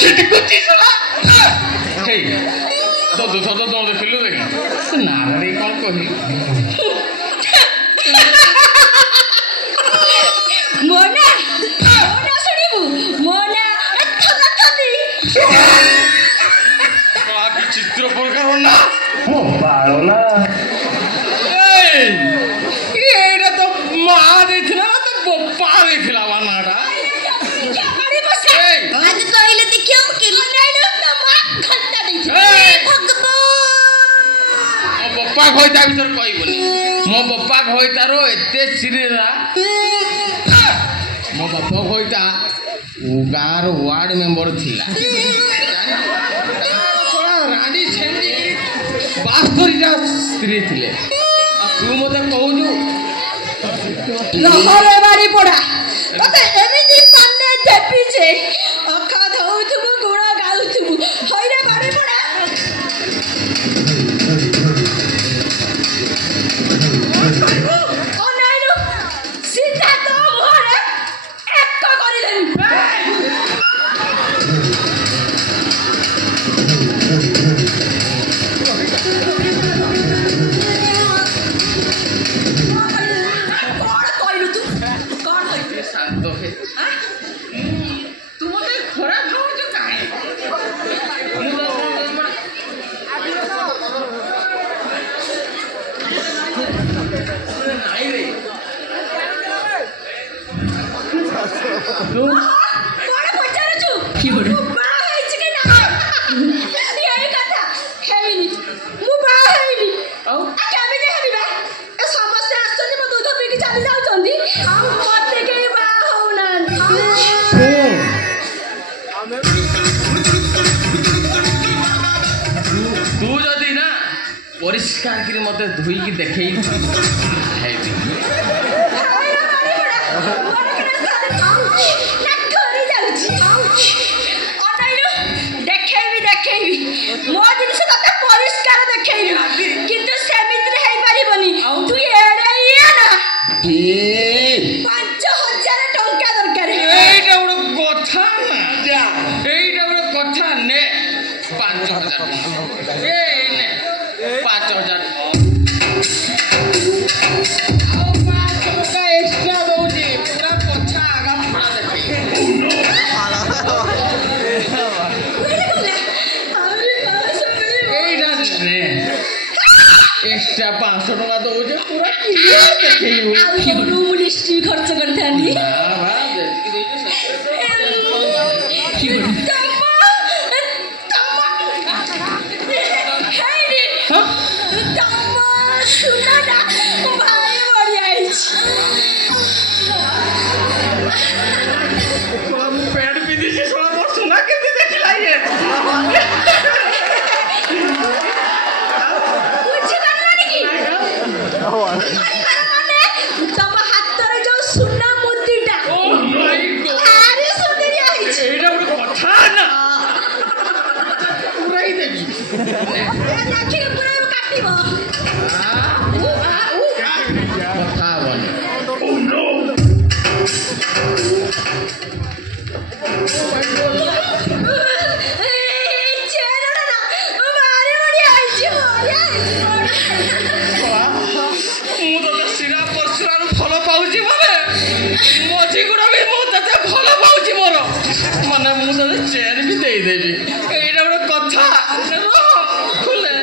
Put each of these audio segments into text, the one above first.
छिटकुची सला हे तो देखिलु देखि से नारे कौन कहि मोना सुनिबु मोना थथथी बाकी चित्र प्रकार ना मो बाळो ना एटा तो मां देखिला तो बप्पा देखिला वानाडा आज कहले देखियो किरनाइलो तमा घंटा दैछ भगवान बप्पा खइता भीतर कहबनी मो बप्पा खइतारो एते चिरेरा मो बापा खइता गाँव वार्ड मेंबर थिला रानी छेंडी 72 स्त्री थिले तू मते कहूजु लहरे बारी पड़ा तते एमिति पन्ने देपी जे अखा धौथुबु गुण गाउथुबु हइरे बारी पड़ा अनाइलो सीधा तो मुहरे एक करिलेनी परिष्कार कि मत धोईकी देखे मो जिनिस तते परिष्कार देखैबी किंतु सेमित रे हेई परिबनी तू एडे या ना 5000 टंका दरकार एटा उडो कथा ना जा एटा उडो कथा ने 5000 ए ने 5000 एक्स्ट्रा दौजी पूरा पछा आगा फड़ा देखै एक्स्ट्रा 500 टका दौजे पूरा क्लियर देखैबो आ रूम लिस्ट खर्च करथानी हां बा देखि दैछे चेन भी दे देवी एटा बड़ कथा खुले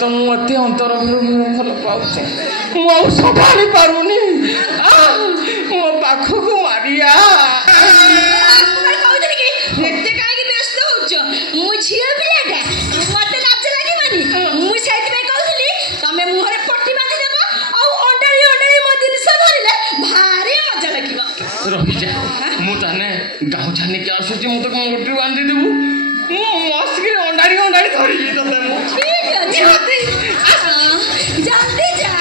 तो मुझे अंतर भल पाच संभाली पारूनी मो पाख को मारिया रही जा मुझे गाँव छानी के आसूची मत कौन गोटे बांधी देबू ମୁଁ ମସ୍କିରେ ଅଣ୍ଡାଳି ଅଣ୍ଡାଳି ଧରିବି ତତେ ମୁଁ ଠିକ ଅଛି ନିହାତି ଜଲ୍ଦି ଯା